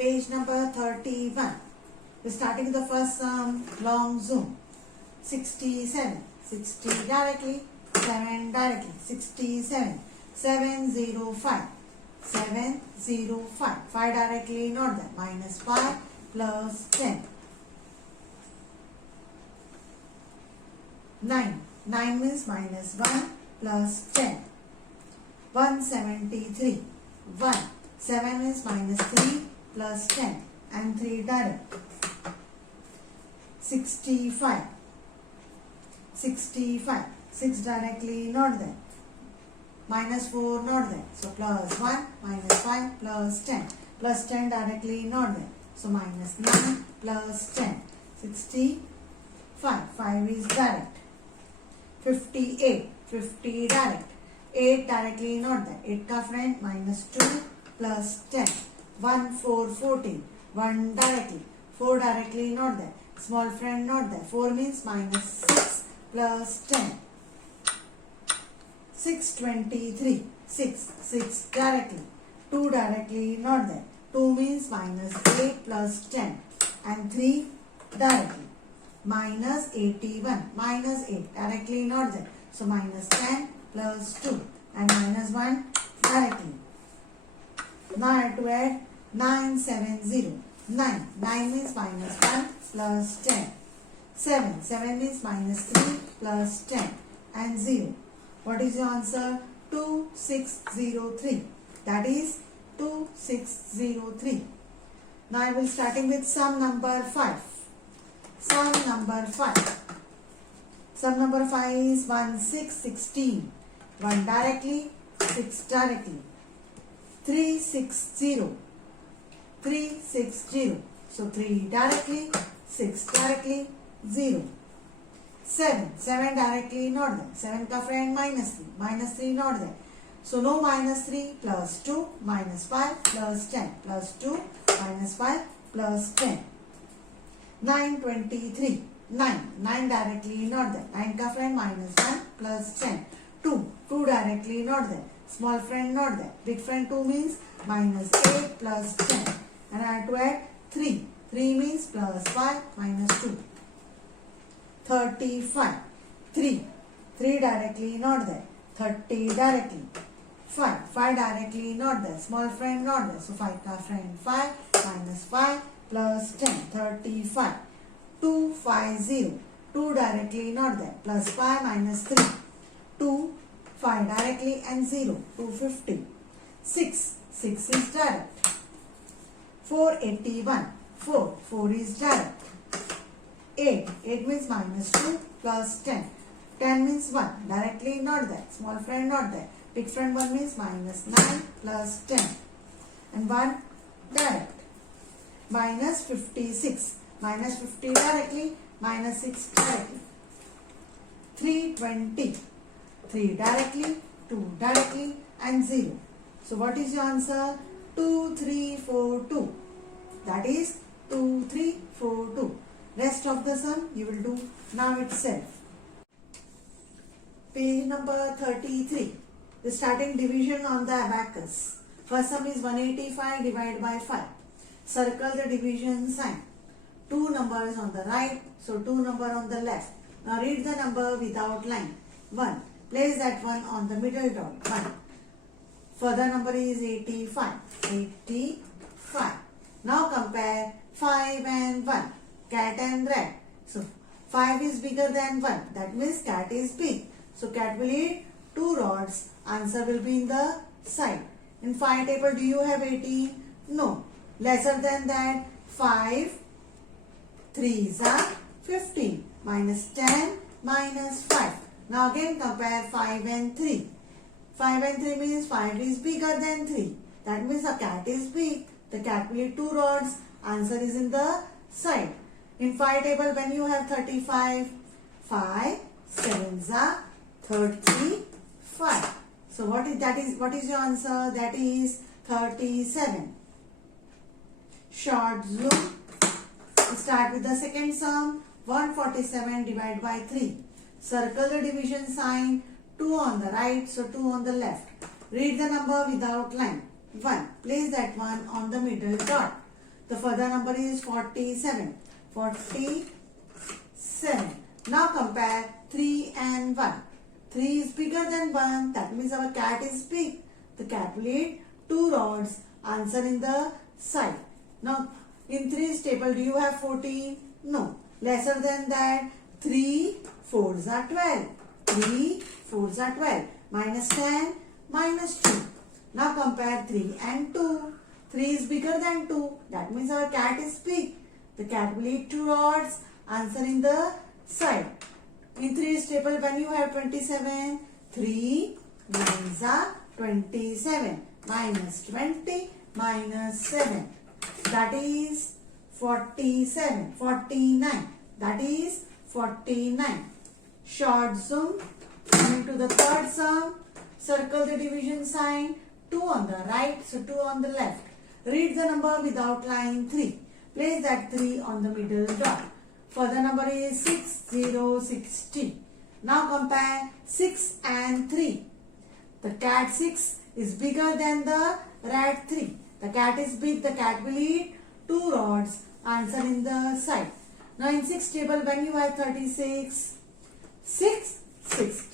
Page number 31. We're starting with the first sum, long zoom. 67. 60 directly, 7 directly. 67. 705. 705. 5 directly, not there. Minus 5 plus 10. 9. 9 means minus 1 plus 10. 173. 1. 7 means minus 3 plus 10 and 3 direct. 65. 65. 6 directly not there. Minus 4 not there. So plus 1 minus 5 plus 10. Plus 10 directly not there. So minus 9 plus 10. 65. 5 is direct. 58. 50 direct. 8 directly not there. 8 ka friend minus 2 plus 10. 1 4 14. 1 directly. 4 directly not there. Small friend not there. 4 means minus 6 plus 10. 623. 6 directly. 2 directly not there. 2 means minus 8 plus 10 and 3 directly. Minus 81. Minus 8 directly not there. So minus 10 plus 2 and minus 1 directly. Now I have to add 970. 9. 9 means minus 1 plus 10. 7. 7 means minus 3 plus 10 and 0. What is your answer? 2603. That is 2603. Now I will starting with sum number 5. Sum number 5. Sum number 5 is 1 6 16. 1 directly, 6 directly. 360. 360. So 3 directly, 6 directly, 0. 7. 7 directly not there. 7 ka friend minus 3. Minus 3 not there. So no minus 3 plus 2 minus 5 plus 10 plus 2 minus 5 plus 10. 923. 9. 9 directly not there. 9 ka friend minus 1 plus 10. 2. 2 directly not there. Small friend not there. Big friend 2 means minus 8 plus 10. And I have to add 3. 3 means plus 5 minus 2. 35. 3. 3 directly not there. 30 directly. 5. 5 directly not there. Small friend not there. So 5 ka friend 5 minus 5 plus 10. 35. 250. 2 directly not there. Plus 5 minus 3. 2. 5 directly and 0. 250. 6. 6 is direct. 481. 4. 4 is direct. 8. 8 means minus 2 plus 10. 10 means 1. Directly not there. Small friend not there. Big friend 1 means minus 9 plus 10. And 1 direct. Minus 56. Minus 50 directly. Minus 6 directly. 320. 3 directly, 2 directly and 0. So what is your answer? 2342. That is 2342. Rest of the sum you will do now itself. Page number 33. The starting division on the abacus. First sum is 185 divided by 5. Circle the division sign. 2 numbers on the right, so 2 numbers on the left. Now read the number without line. 1. Place that one on the middle dot. 1. Further number is 85. 85. Now compare 5 and 1. Cat and rat. So 5 is bigger than 1. That means cat is big. So cat will eat 2 rods. Answer will be in the side. In 5 table, do you have 18? No. Lesser than that, 5. 3s are 15. Minus 10 minus 5. Now again compare 5 and 3. 5 and 3 means 5 is bigger than 3. That means the cat is big. The cat will eat 2 rods. Answer is in the side. In 5 table, when you have 35, 5 7s are 35. So what is your answer? That is 37. Short zoom. Start with the second sum. 147 divided by 3. Circle the division sign. 2 on the right, so 2 on the left. Read the number without line. 1. Place that one on the middle dot. The further number is 47. 47. Now compare 3 and 1. 3 is bigger than 1. That means our cat is big. The cat will eat 2 rods. Answer in the side. Now in 3's table, do you have 14? No. Lesser than that, 3 4s are 12. 3 4s are 12. Minus 10, minus 2. Now compare 3 and 2. 3 is bigger than 2. That means our cat is big. The cat will eat 2 rods. Answer in the side. In 3's table, when you have 27, 3 9s are 27. Minus 20, minus 7. That is 47. 49. That is 49. Short zoom. Coming to the third sum. Circle the division sign. 2 on the right, so 2 on the left. Read the number without line 3. Place that 3 on the middle dot. Further number is 6060. Now compare 6 and 3. The cat 6 is bigger than the rat 3. The cat is big. The cat will eat 2 rods. Answer in the side. Now in 6 table, when you have 36, 6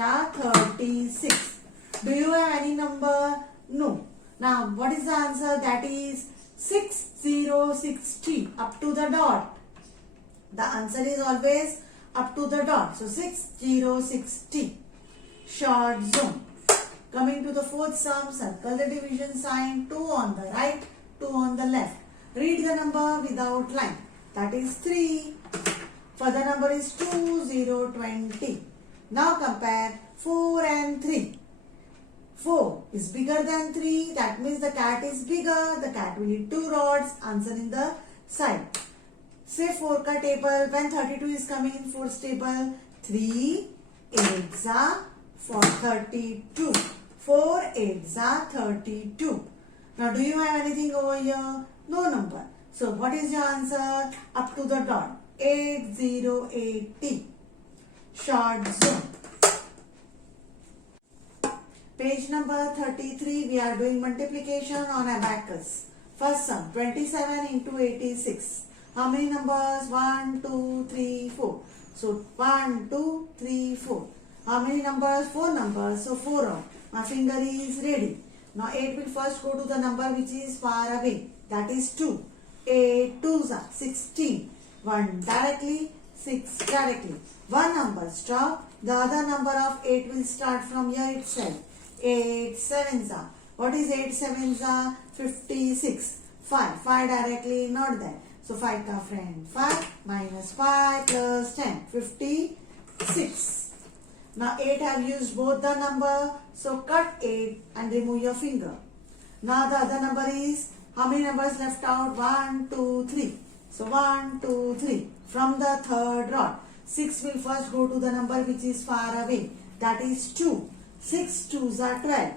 are 36. Do you have any number? No. Now what is the answer? That is 6060 up to the dot. The answer is always up to the dot. So 6060. Short zoom. Coming to the fourth sum, circle the division sign. 2 on the right, 2 on the left. Read the number without line. That is 3. Further number is 2020. Now compare 4 and 3. 4 is bigger than 3. That means the cat is bigger. The cat will eat 2 rods. Answer in the side. Say 4 ka table. When 32 is coming in 4's table, 3 8s are 32. 4 8s are 32. Now do you have anything over here? No number. So what is your answer? Up to the dot. 8080. Short zoom. Page number 33. We are doing multiplication on abacus. First sum. 27 into 86. How many numbers? 1, 2, 3, 4. So 1, 2, 3, 4. How many numbers? 4 numbers. So 4 on. My finger is ready. Now 8 will first go to the number which is far away. That is 2. 8 2s are 16. 1 directly, 6 directly. One number stop. The other number of 8 will start from here itself. 8 7s are. What is 8 7s are? 56. 5 directly, not there. So 5 ka friend. 5 minus 5 plus 10. 56. Now 8 have used both the number. So cut 8 and remove your finger. Now the other number is, how many numbers left out? 1, 2, 3. So 1, 2, 3. From the third rod. 6 will first go to the number which is far away. That is 2. 6 2s are 12.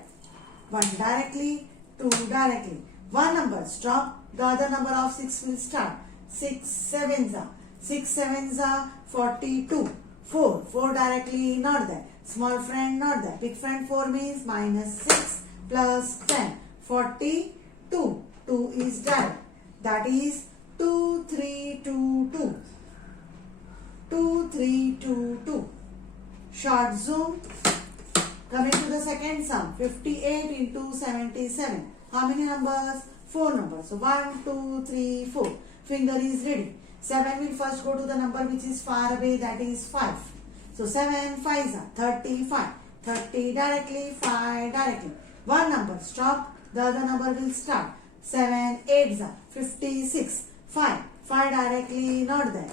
1 directly, 2 directly. One number stop. The other number of 6 will start. 6 7s are. 6 7s are 42. 4 directly, not there. Small friend, not there. Big friend 4 means minus 6 plus 10. 42. 2 is direct. That is 2 3 2 2. 2 3 2 2. Short zoom. Coming to the second sum. 58 into 77. How many numbers? 4 numbers. So 1 2 3 4. Finger is ready. 7 will first go to the number which is far away. That is 5. So 7 5s are 35. 30 directly, 5 directly. One number stop. The other number will start. 7 8s are 56. 5 directly, not there.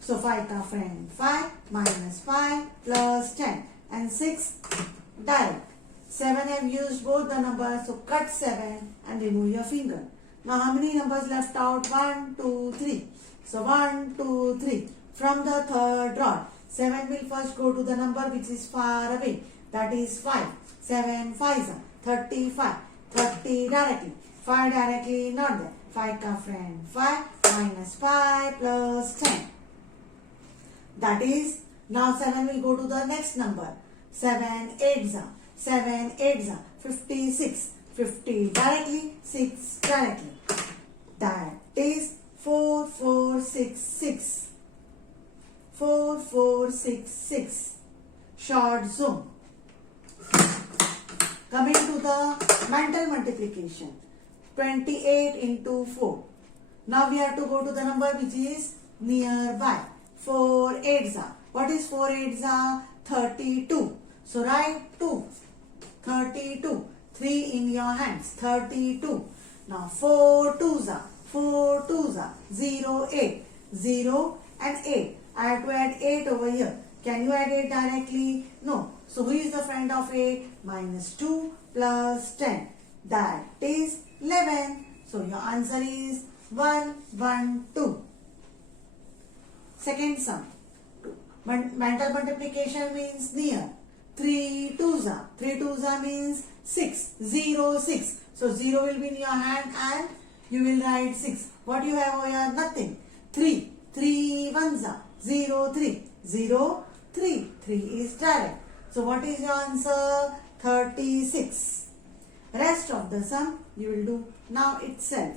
So 5 ka friend. 5 minus 5 plus 10. And 6 direct. 7 have used both the numbers. So cut 7 and remove your finger. Now how many numbers left out? 1 2 3. So 1 2 3. From the third rod. 7 will first go to the number which is far away. That is 5. 7 5s are 35. 30 directly. 5 directly, not there. 5 ka friend. 5 minus 5 plus 10. That is, now 7 will go to the next number. 7 8s are. 7 8s are 56. 50 directly, 6 directly. That 066. Short zoom. Coming to the mental multiplication. 28 into 4. Now we have to go to the number which is nearby. 4 8s are. What is 4 8s are? 32. So write 2. 32. 3 in your hands. 32. Now 4 2s are. 4 2s are. 0 8. 0 and 8. I have to add 8 over here. Can you add 8 directly? No. So who is the friend of 8? Minus 2 plus 10. That is 11. So your answer is 1 1 2. Second sum. Mental multiplication means near. 3 2s are. 3 2s are means 6. 0 6. So 0 will be in your hand and you will write 6. What you have over here? Nothing. 3. 3 1s are. 0 3. 0 3. 3 is direct. So what is your answer? 36. Rest of the sum you will do now itself.